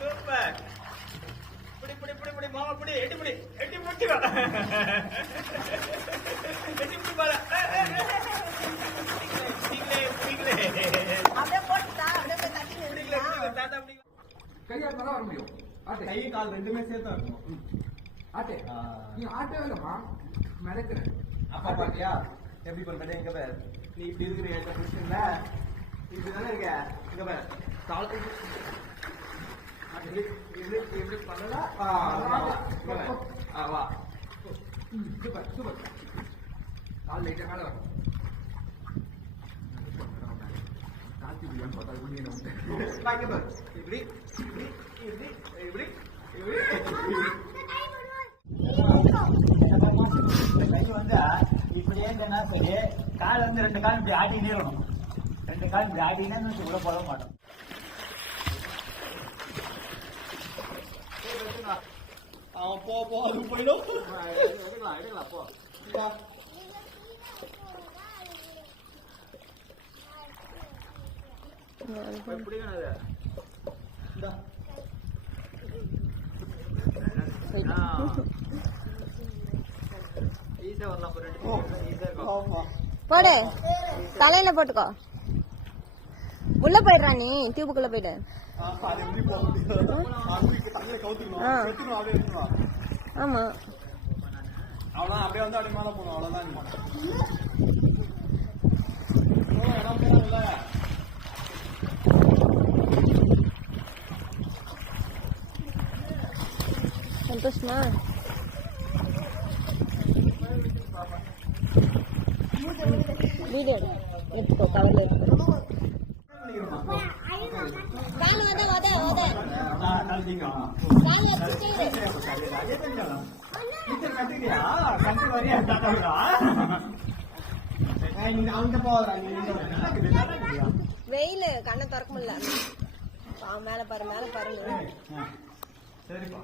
Super. புடி புடி புடி புடி மாமா புடி எட்டி புடி எட்டி புடி எட்டி புடி பாரு. அப்படியே போட்டுட்டா அப்படியே தட்டி தாத்தா அப்படி கையால தான் வர முடியும். கை கால் ரெண்டுமே சேர்த்து வரணும். ஆட்டே நீ ஆட்டே இல்லம்மா மிதக்கிறேன். அப்பா பாத்தியா எப்படி பண்றேன்? இங்க பாரு, நீ இப்படி இருக்கிற என்கிட்ட புடிச்சுல இப்படி தானே இருக்க. இங்க பாரு கால் இப்படி பண்ணலாம். வா சூப்பர் சூப்பர். கால் லைட்டா மேல வரும். காத்தி பிடிக்காம பார்த்தா பண்ணிடணும். இங்க பாரு இப்படி இப்படி இப்படி இப்படி இப்படி வந்து இப்படி ஏன்னா சரி கால் வந்து 2 கால் இப்படி ஆட்டினே இருக்கணும். 2 கால் இப்படி ஆட்டினே உள்ள போட மாட்டோம். அவன் போ போ அது போயிடும். எடுக்கலாம் எடுக்கலாம் போ. பிடிக்கணும் அது. போடு தலையில போட்டுக்கோ. உள்ள போயிடுறா நீ டியூபுக்குள்ள போயிடு. ஆமா அவ்வளவுதான். அப்படியே வந்து அப்படியே மேல போகணும். அவ்வளவுதான். சந்தோஷமா? வீடியோ எடுத்துக்கோ. கவர்ல எடுத்துக்கோ. வெயில் கண்ணை திறக்க முடியல. மேல பாரு மேல பாருங்க. சரிப்பா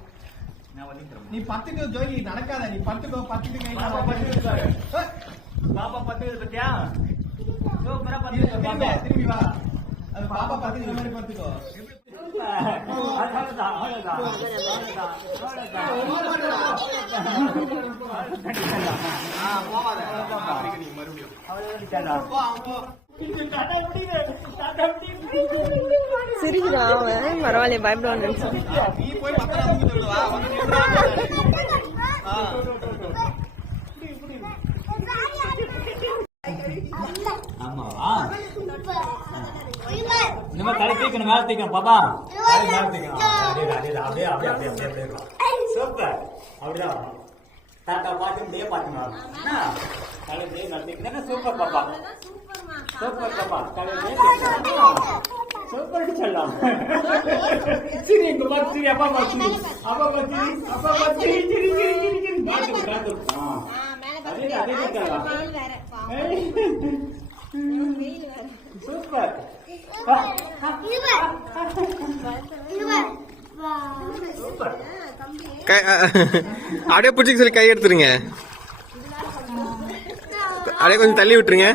நீ பத்துக்கு ஜோலி நடக்காத. நீ பத்துக்கோ பத்துக்கு பாப்பா பத்து பத்தியா திரும்பி வா. அது பாப்பா பத்துக்கு மாதிரி பத்துக்கோ. சிரிக்கிறான் அவன். பரவாயில்ல பயப்படுவான்னு நினைச்சேன். நீ போய் பத்திரம் விடுவா. ஆமாவா? இந்த தலை தீக்கணும் மேல தீக்கணும் பாப்பா. தலை மேல தீக்கணும். அப்படியே அப்படியே அப்படியே அப்படியே சூப்பர். அப்படிதான் தாத்தா பாட்டு அப்படியே பாட்டுமா தலை அப்படியே நடத்திக்கணும். சூப்பர் பாப்பா சூப்பர் பாப்பா. தலை சூப்பர் சொல்லலாம். சரி எங்க பார்த்து சரி அப்பா பார்த்து அப்பா பார்த்து அப்பா பார்த்து சரி சரி சரி சரி பாட்டு அதே அதே சூப்பர். அப்படியே பிடிச்சிக்க சொல்லி கை எடுத்துருங்க. அப்படியே கொஞ்சம் தள்ளி விட்டுருங்க.